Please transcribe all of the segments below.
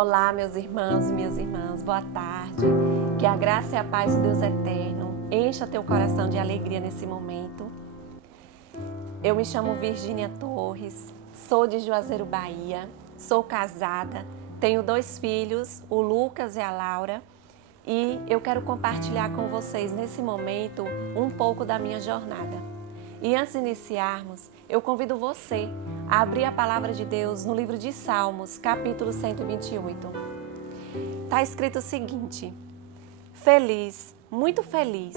Olá, meus irmãos e minhas irmãs, boa tarde. Que a graça e a paz do Deus eterno encha teu coração de alegria nesse momento. Eu me chamo Virgínia Torres, sou de Juazeiro, Bahia, sou casada, tenho 2 filhos, o Lucas e a Laura, e eu quero compartilhar com vocês nesse momento um pouco da minha jornada. E antes de iniciarmos, eu convido você a abrir a palavra de Deus no livro de Salmos, capítulo 128. Está escrito o seguinte: feliz, muito feliz,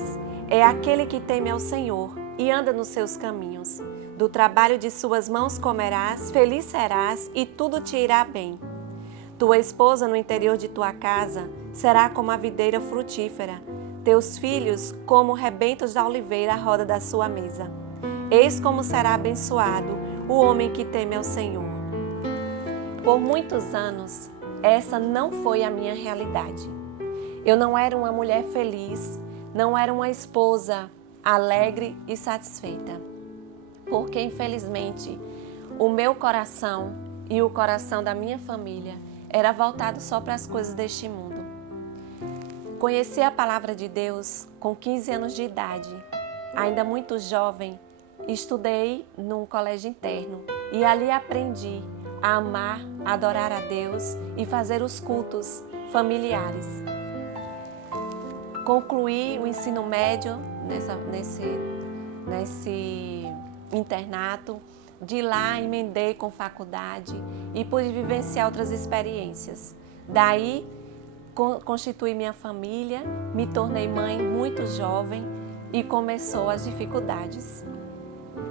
é aquele que teme ao Senhor e anda nos seus caminhos. Do trabalho de suas mãos comerás, feliz serás e tudo te irá bem. Tua esposa no interior de tua casa será como a videira frutífera, teus filhos como rebentos da oliveira à roda da sua mesa. Eis como será abençoado o homem que teme ao Senhor. Por muitos anos, essa não foi a minha realidade. Eu não era uma mulher feliz, não era uma esposa alegre e satisfeita. Porque, infelizmente, o meu coração e o coração da minha família era voltado só para as coisas deste mundo. Conheci a palavra de Deus com 15 anos de idade, ainda muito jovem. Estudei num colégio interno e ali aprendi a amar, adorar a Deus e fazer os cultos familiares. Concluí o ensino médio nesse internato. De lá emendei com faculdade e pude vivenciar outras experiências. Daí constituí minha família, me tornei mãe muito jovem e começou as dificuldades.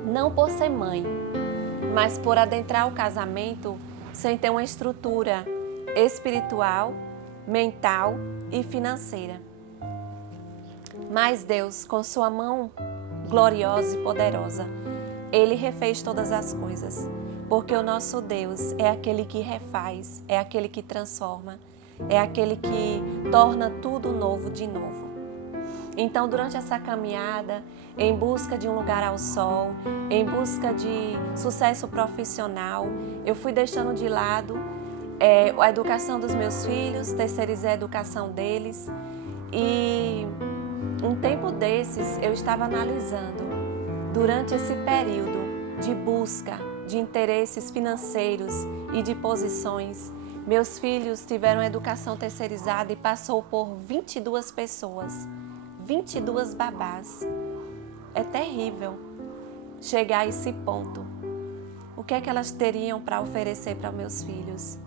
Não por ser mãe, mas por adentrar o casamento sem ter uma estrutura espiritual, mental e financeira. Mas Deus, com sua mão gloriosa e poderosa, Ele refez todas as coisas, porque o nosso Deus é aquele que refaz, é aquele que transforma, é aquele que torna tudo novo de novo. Então, durante essa caminhada, em busca de um lugar ao sol, em busca de sucesso profissional, eu fui deixando de lado a educação dos meus filhos, terceirizei a educação deles. E um tempo desses eu estava analisando, durante esse período de busca de interesses financeiros e de posições, meus filhos tiveram educação terceirizada e passou por 22 pessoas. 22 babás. É terrível chegar a esse ponto. O que é que elas teriam para oferecer para meus filhos?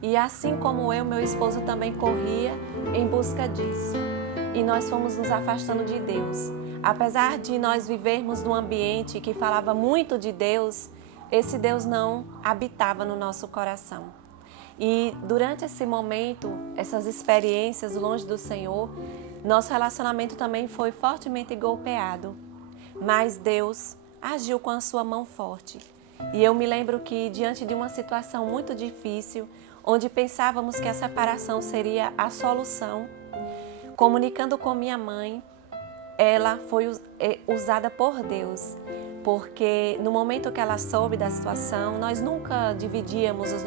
E assim como eu, meu esposo também corria em busca disso. E nós fomos nos afastando de Deus. Apesar de nós vivermos num ambiente que falava muito de Deus, esse Deus não habitava no nosso coração. E durante esse momento, essas experiências longe do Senhor, nosso relacionamento também foi fortemente golpeado, mas Deus agiu com a sua mão forte. E eu me lembro que, diante de uma situação muito difícil, onde pensávamos que a separação seria a solução, comunicando com minha mãe, ela foi usada por Deus, porque no momento que ela soube da situação, nós nunca dividíamos os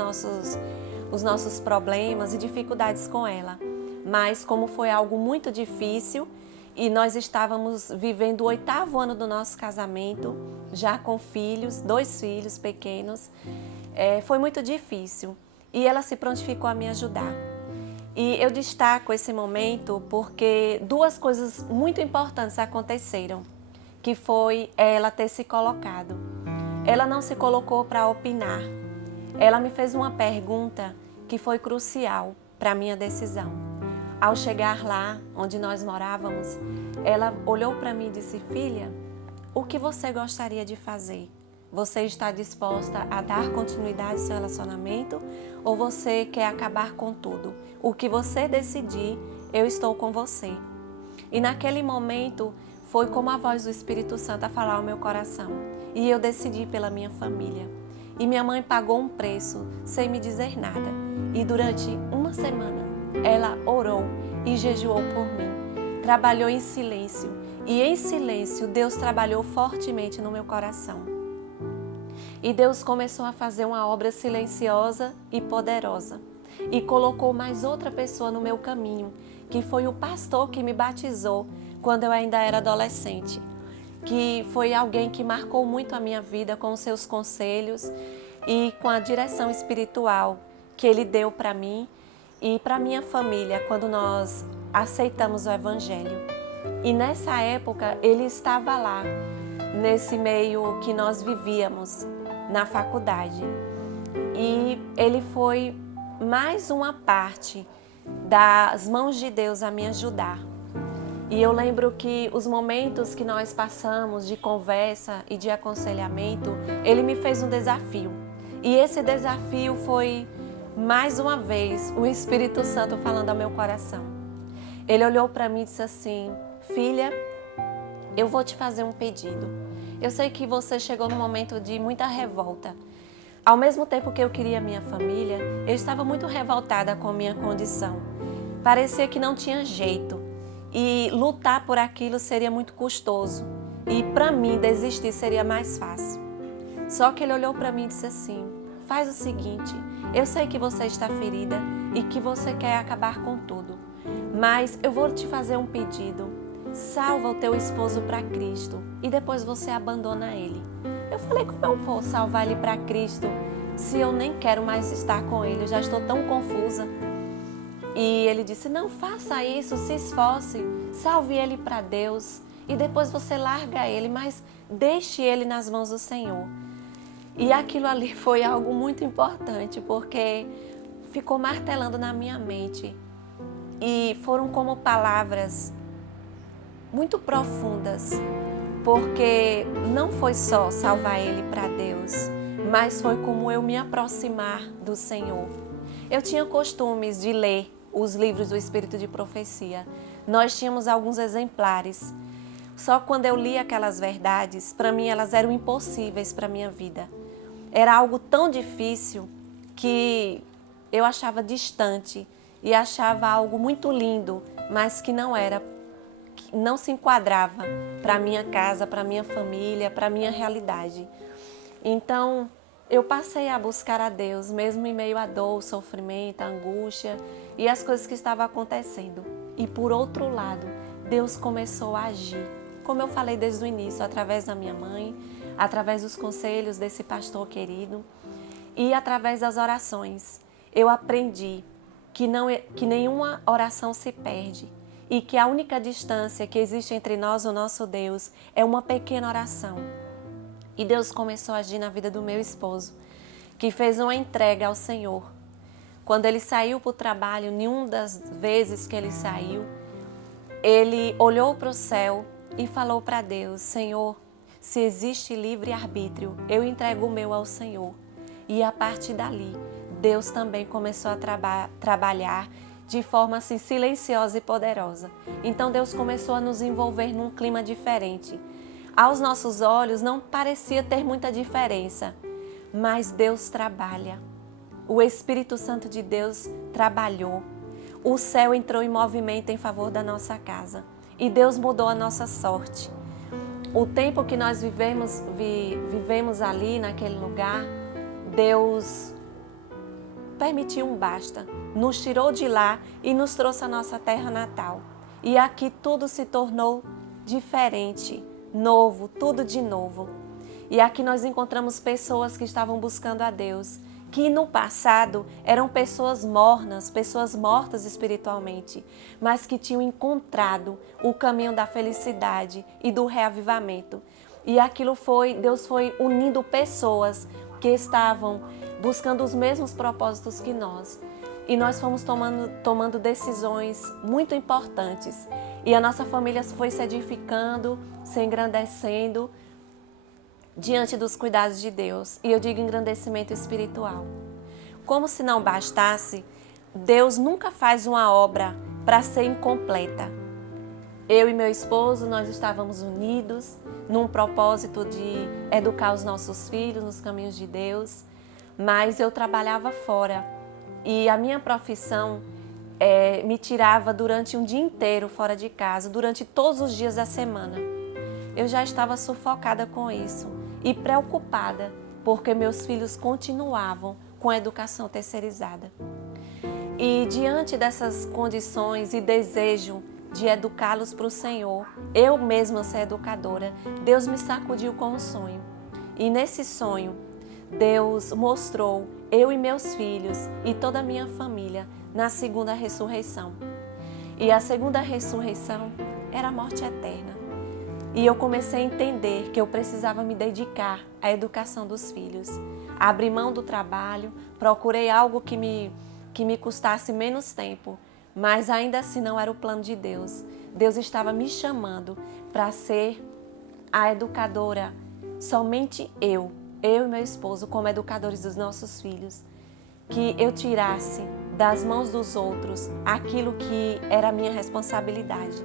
nossos problemas e dificuldades com ela. Mas como foi algo muito difícil e nós estávamos vivendo o 8º ano do nosso casamento, já com filhos, 2 filhos pequenos, foi muito difícil e ela se prontificou a me ajudar. E eu destaco esse momento porque 2 coisas muito importantes aconteceram, que foi ela ter se colocado. Ela não se colocou para opinar, ela me fez uma pergunta que foi crucial para a minha decisão. Ao chegar lá, onde nós morávamos, ela olhou para mim e disse: filha, o que você gostaria de fazer? Você está disposta a dar continuidade ao seu relacionamento ou você quer acabar com tudo? O que você decidir, eu estou com você. E naquele momento, foi como a voz do Espírito Santo a falar ao meu coração. E eu decidi pela minha família. E minha mãe pagou um preço sem me dizer nada. E durante uma semana, ela orou e jejuou por mim, trabalhou em silêncio e em silêncio Deus trabalhou fortemente no meu coração. E Deus começou a fazer uma obra silenciosa e poderosa. e colocou mais outra pessoa no meu caminho, que foi o pastor que me batizou quando eu ainda era adolescente, que foi alguém que marcou muito a minha vida com os seus conselhos e com a direção espiritual que ele deu para mim e para minha família quando nós aceitamos o Evangelho. E nessa época ele estava lá, nesse meio que nós vivíamos, na faculdade. E ele foi mais uma parte das mãos de Deus a me ajudar. E eu lembro que os momentos que nós passamos de conversa e de aconselhamento, ele me fez um desafio. E esse desafio foi, mais uma vez, o Espírito Santo falando ao meu coração. Ele olhou para mim e disse assim: filha, eu vou te fazer um pedido. Eu sei que você chegou num momento de muita revolta. Ao mesmo tempo que eu queria minha família, eu estava muito revoltada com a minha condição. Parecia que não tinha jeito e lutar por aquilo seria muito custoso. E para mim desistir seria mais fácil. Só que ele olhou para mim e disse assim: faz o seguinte, eu sei que você está ferida e que você quer acabar com tudo, mas eu vou te fazer um pedido. Salva o teu esposo para Cristo e depois você abandona ele. Eu falei: como eu vou salvar ele para Cristo se eu nem quero mais estar com ele? Eu já estou tão confusa. E ele disse: não faça isso, se esforce, salve ele para Deus e depois você larga ele, mas deixe ele nas mãos do Senhor. E aquilo ali foi algo muito importante, porque ficou martelando na minha mente e foram como palavras muito profundas, porque não foi só salvar ele para Deus, mas foi como eu me aproximar do Senhor. Eu tinha costumes de ler os livros do Espírito de Profecia. Nós tínhamos alguns exemplares. Só quando eu li aquelas verdades, para mim elas eram impossíveis para a minha vida. Era algo tão difícil que eu achava distante e achava algo muito lindo, mas que não era, não se enquadrava para a minha casa, para a minha família, para a minha realidade. Então, eu passei a buscar a Deus, mesmo em meio à dor, sofrimento, angústia e as coisas que estavam acontecendo. E por outro lado, Deus começou a agir, como eu falei desde o início, através da minha mãe, através dos conselhos desse pastor querido e através das orações. Eu aprendi que nenhuma oração se perde e que a única distância que existe entre nós e o nosso Deus é uma pequena oração. E Deus começou a agir na vida do meu esposo, que fez uma entrega ao Senhor. Quando ele saiu para o trabalho, nenhuma das vezes que ele saiu, ele olhou para o céu e falou para Deus: Senhor, se existe livre-arbítrio, eu entrego o meu ao Senhor. E a partir dali, Deus também começou a trabalhar de forma assim silenciosa e poderosa. Então Deus começou a nos envolver num clima diferente. Aos nossos olhos não parecia ter muita diferença, mas Deus trabalha. O Espírito Santo de Deus trabalhou. O céu entrou em movimento em favor da nossa casa e Deus mudou a nossa sorte. O tempo que nós vivemos ali naquele lugar, Deus permitiu um basta, nos tirou de lá e nos trouxe à nossa terra natal. E aqui tudo se tornou diferente, novo, tudo de novo. E aqui nós encontramos pessoas que estavam buscando a Deus, que no passado eram pessoas mornas, pessoas mortas espiritualmente, mas que tinham encontrado o caminho da felicidade e do reavivamento. E Deus foi unindo pessoas que estavam buscando os mesmos propósitos que nós. E nós fomos tomando decisões muito importantes. E a nossa família foi se edificando, se engrandecendo diante dos cuidados de Deus. E eu digo engrandecimento espiritual. Como se não bastasse, Deus nunca faz uma obra para ser incompleta. Eu e meu esposo, nós estávamos unidos num propósito de educar os nossos filhos nos caminhos de Deus, mas eu trabalhava fora e a minha profissão me tirava durante um dia inteiro fora de casa, durante todos os dias da semana. Eu já estava sufocada com isso e preocupada, porque meus filhos continuavam com a educação terceirizada. E diante dessas condições e desejo de educá-los para o Senhor, eu mesma ser educadora, Deus me sacudiu com um sonho. E nesse sonho, Deus mostrou eu e meus filhos e toda a minha família na segunda ressurreição. E a segunda ressurreição era a morte eterna. E eu comecei a entender que eu precisava me dedicar à educação dos filhos. Abri mão do trabalho, procurei algo que me custasse menos tempo, mas ainda assim não era o plano de Deus. Deus estava me chamando para ser a educadora, somente eu e meu esposo, como educadores dos nossos filhos, que eu tirasse das mãos dos outros aquilo que era a minha responsabilidade.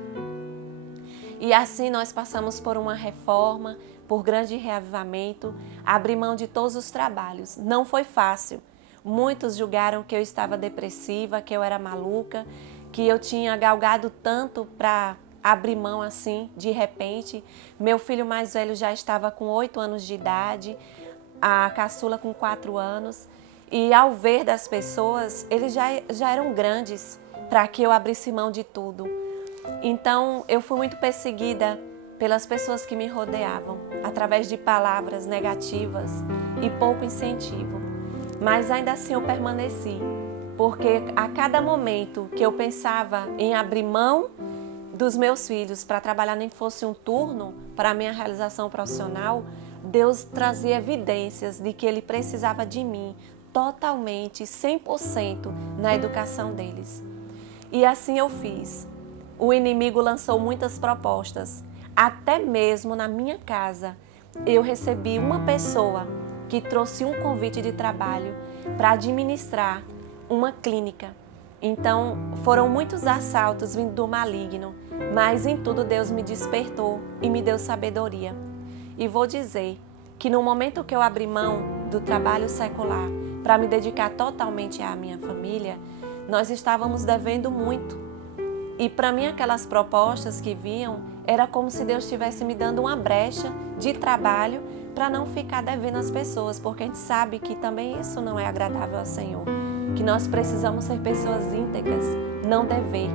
E assim nós passamos por uma reforma, por grande reavivamento, abri mão de todos os trabalhos. Não foi fácil. Muitos julgaram que eu estava depressiva, que eu era maluca, que eu tinha galgado tanto para abrir mão assim, de repente. Meu filho mais velho já estava com 8 anos de idade, a caçula com 4 anos. E ao ver das pessoas, eles já eram grandes para que eu abrisse mão de tudo. Então, eu fui muito perseguida pelas pessoas que me rodeavam, através de palavras negativas e pouco incentivo. Mas ainda assim eu permaneci, porque a cada momento que eu pensava em abrir mão dos meus filhos para trabalhar, nem que fosse um turno para a minha realização profissional, Deus trazia evidências de que Ele precisava de mim totalmente, 100% na educação deles. E assim eu fiz. O inimigo lançou muitas propostas. Até mesmo na minha casa, eu recebi uma pessoa que trouxe um convite de trabalho para administrar uma clínica. Então, foram muitos assaltos vindo do maligno, mas em tudo Deus me despertou e me deu sabedoria. E vou dizer que no momento que eu abri mão do trabalho secular para me dedicar totalmente à minha família, nós estávamos devendo muito. E para mim aquelas propostas que vinham, era como se Deus estivesse me dando uma brecha de trabalho para não ficar devendo às pessoas, porque a gente sabe que também isso não é agradável ao Senhor, que nós precisamos ser pessoas íntegras, não dever.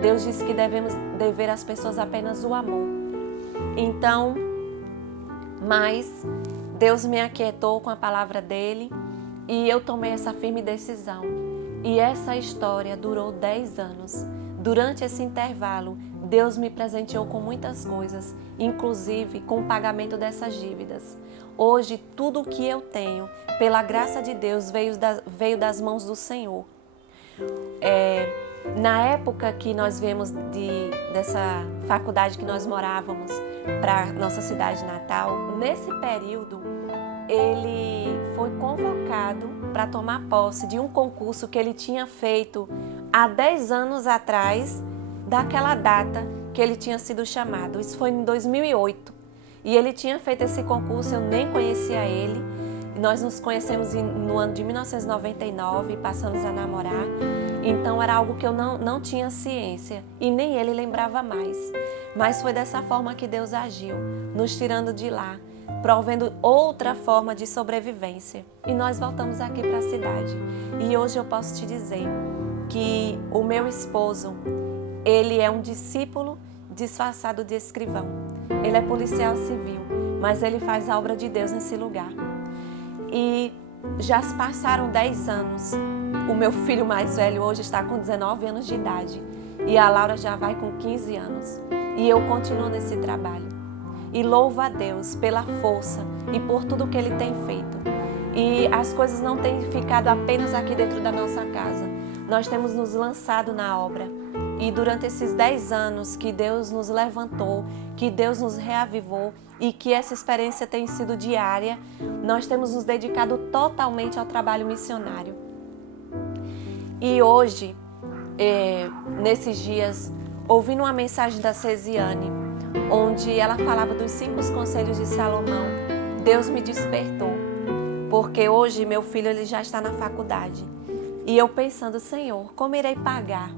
Deus disse que devemos dever às pessoas apenas o amor. Então, mas Deus me aquietou com a palavra dele e eu tomei essa firme decisão. E essa história durou 10 anos. Durante esse intervalo, Deus me presenteou com muitas coisas, inclusive com o pagamento dessas dívidas. Hoje, tudo o que eu tenho, pela graça de Deus, veio das mãos do Senhor. Na época que nós viemos dessa faculdade que nós morávamos para nossa cidade natal, nesse período, ele foi convocado para tomar posse de um concurso que ele tinha feito há 10 anos atrás, daquela data que ele tinha sido chamado. Isso foi em 2008. E ele tinha feito esse concurso, eu nem conhecia ele. Nós nos conhecemos no ano de 1999 e passamos a namorar. Então era algo que eu não tinha ciência e nem ele lembrava mais. Mas foi dessa forma que Deus agiu, nos tirando de lá, provendo outra forma de sobrevivência. E nós voltamos aqui para a cidade. E hoje eu posso te dizer que o meu esposo, ele é um discípulo disfarçado de escrivão. Ele é policial civil, mas ele faz a obra de Deus nesse lugar. E já se passaram 10 anos. O meu filho mais velho hoje está com 19 anos de idade e a Laura já vai com 15 anos. E eu continuo nesse trabalho. E louvo a Deus pela força e por tudo que Ele tem feito. E as coisas não têm ficado apenas aqui dentro da nossa casa. Nós temos nos lançado na obra. E durante esses 10 anos que Deus nos levantou, que Deus nos reavivou e que essa experiência tem sido diária, nós temos nos dedicado totalmente ao trabalho missionário. E hoje, nesses dias, ouvindo uma mensagem da Cesiane, onde ela falava dos 5 conselhos de Salomão, Deus me despertou, porque hoje meu filho ele já está na faculdade. E eu pensando, Senhor, como irei pagar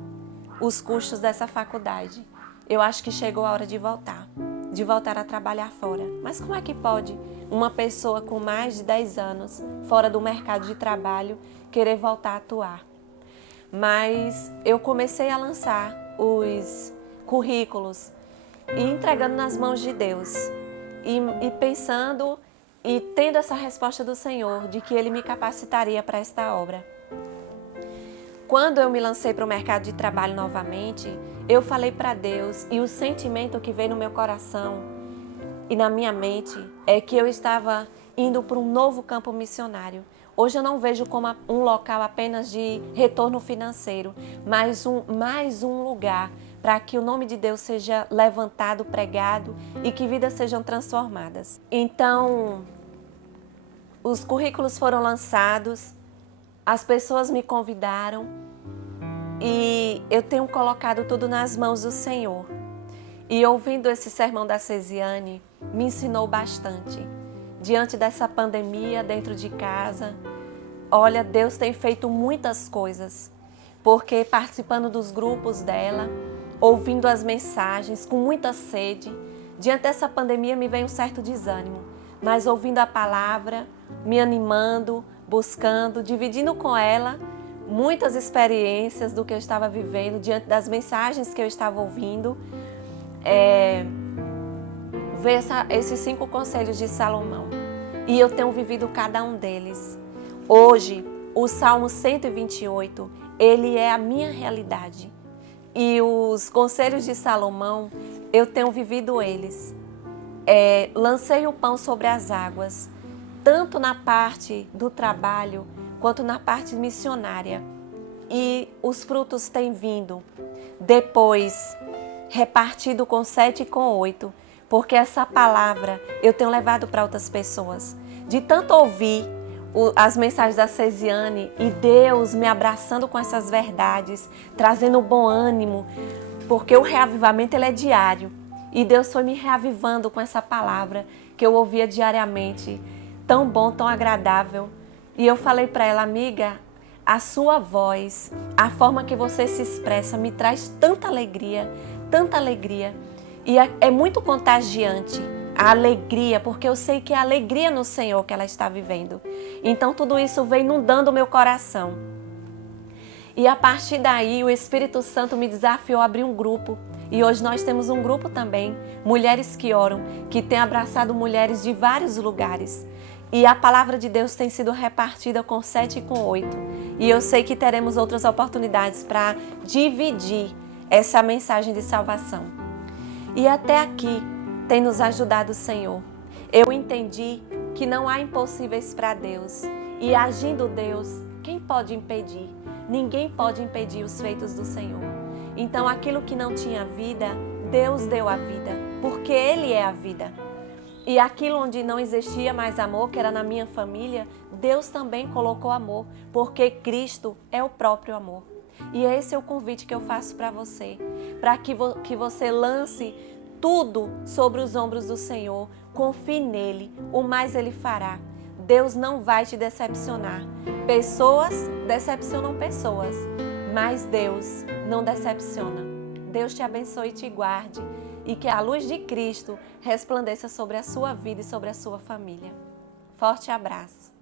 os custos dessa faculdade? Eu acho que chegou a hora de voltar a trabalhar fora. Mas como é que pode uma pessoa com mais de 10 anos fora do mercado de trabalho querer voltar a atuar? mas eu comecei a lançar os currículos e entregando nas mãos de Deus e pensando e tendo essa resposta do Senhor de que Ele me capacitaria para esta obra. Quando eu me lancei para o mercado de trabalho novamente, eu falei para Deus e o sentimento que veio no meu coração e na minha mente é que eu estava indo para um novo campo missionário. Hoje eu não vejo como um local apenas de retorno financeiro, mas mais um lugar para que o nome de Deus seja levantado, pregado e que vidas sejam transformadas. Então, os currículos foram lançados, as pessoas me convidaram e eu tenho colocado tudo nas mãos do Senhor. E ouvindo esse sermão da Cesiane, me ensinou bastante. Diante dessa pandemia, dentro de casa, olha, Deus tem feito muitas coisas, porque participando dos grupos dela, ouvindo as mensagens, com muita sede, diante dessa pandemia me veio um certo desânimo, mas ouvindo a palavra, me animando, buscando, dividindo com ela muitas experiências do que eu estava vivendo, diante das mensagens que eu estava ouvindo, ver esses 5 conselhos de Salomão. E eu tenho vivido cada um deles. Hoje, o Salmo 128, ele é a minha realidade. E os conselhos de Salomão, eu tenho vivido eles. Lancei o pão sobre as águas, tanto na parte do trabalho, quanto na parte missionária. E os frutos têm vindo. Depois, repartido com 7 e com 8, porque essa palavra eu tenho levado para outras pessoas. De tanto ouvir as mensagens da Cesiane e Deus me abraçando com essas verdades, trazendo bom ânimo, porque o reavivamento ele é diário. E Deus foi me reavivando com essa palavra que eu ouvia diariamente, tão bom, tão agradável. E eu falei para ela, amiga, a sua voz, a forma que você se expressa me traz tanta alegria, tanta alegria. E é muito contagiante a alegria, porque eu sei que é a alegria no Senhor que ela está vivendo. Então tudo isso vem inundando o meu coração. E a partir daí o Espírito Santo me desafiou a abrir um grupo. E hoje nós temos um grupo também, Mulheres que Oram, que tem abraçado mulheres de vários lugares. E a palavra de Deus tem sido repartida com 7 e com 8. E eu sei que teremos outras oportunidades para dividir essa mensagem de salvação. E até aqui tem nos ajudado o Senhor. Eu entendi que não há impossíveis para Deus. E agindo Deus, quem pode impedir? Ninguém pode impedir os feitos do Senhor. Então aquilo que não tinha vida, Deus deu a vida, porque Ele é a vida. E aquilo onde não existia mais amor, que era na minha família, Deus também colocou amor, porque Cristo é o próprio amor. E esse é o convite que eu faço para você, para que você lance tudo sobre os ombros do Senhor, confie nele, o mais Ele fará. Deus não vai te decepcionar. Pessoas decepcionam pessoas, mas Deus não decepciona. Deus te abençoe e te guarde. E que a luz de Cristo resplandeça sobre a sua vida e sobre a sua família. Forte abraço.